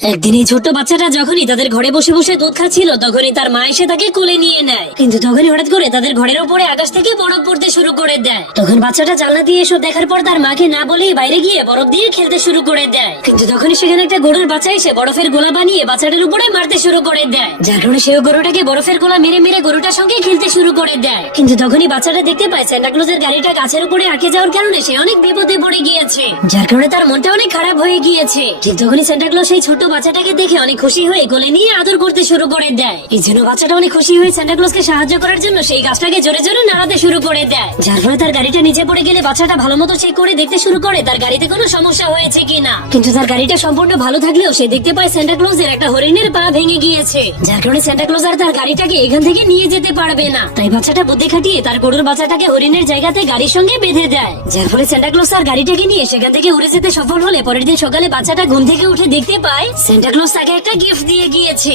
একদিন এই ছোট্ট বাচ্চাটা যখনই তাদের ঘরে বসে বসে দুধ খাচ্ছিল তখনই তার মা এসে তাকে কোলে নিয়ে নেয়। কিন্তু তখনই হঠাৎ করে তাদের ঘরের উপরে আকাশ থেকে বরফ পড়তে শুরু করে দেয়। তখন বাচ্চাটা জানলা দিয়ে এসব দেখার পর তার মাকে না বলেই বাইরে গিয়ে বরফ দিয়ে খেলতে শুরু করে দেয়। কিন্তু তখনই সেখানে একটা গরুর বাচ্চা এসে বরফের গোলা বানিয়ে বাচ্চাটার উপরে মারতে শুরু করে দেয়, যার কারণে সেও গরুটাকে বরফের গোলা মেরে মেরে গরুটার সঙ্গে খেলতে শুরু করে দেয়। কিন্তু তখনই বাচ্চাটা দেখতে পায় স্যান্টাক্লজের গাড়িটা গাছের উপরে আটকে যাওয়ার কারণে সে অনেক বিপদে পড়ে গিয়েছে, যার কারণে তার মনটা অনেক খারাপ হয়ে গিয়েছে। কিন্তু তখনই স্যান্টাক্লজ সেই ছোট্ট বাচ্চাটাকে দেখে অনেক খুশি হয়ে কোলে নিয়ে আদর করতে শুরু করে দেয়। এই জন্য বাচ্চাটা অনেক খুশি হয়ে স্যান্টাক্লজকে সাহায্য করার জন্য সেই গাছটাকে জোরে জোরে নাড়াতে শুরু করে দেয়, যার ফলে তার গাড়িটা নিচে পড়ে গেলে বাচ্চাটা ভালো মতো চেক করে দেখতে শুরু করে তার গাড়িতে কোনো সমস্যা হয়েছে কিনা। কিন্তু তার গাড়িটা সম্পূর্ণ ভালো থাকলেও সে দেখতে পায় স্যান্টাক্লজের একটা হরিণের পা ভেঙে গিয়েছে, যার কারণে স্যান্টাক্লজ আর তার গাড়িটাকে এখান থেকে নিয়ে যেতে পারবে না। তাই বাচ্চাটা বুদ্ধি খাটিয়ে তার গরুর বাচ্চাটাকে হরিণের জায়গাতে গাড়ির সঙ্গে বেঁধে দেয়, যার ফলে স্যান্টাক্লজ তার গাড়িটাকে নিয়ে সেখান থেকে উড়ে যেতে সফল হলে পরের দিন সকালে বাচ্চাটা ঘুম থেকে উঠে দেখতে পায় স্যান্টাক্লজ তাকে একটা গিফট দিয়ে গিয়েছে।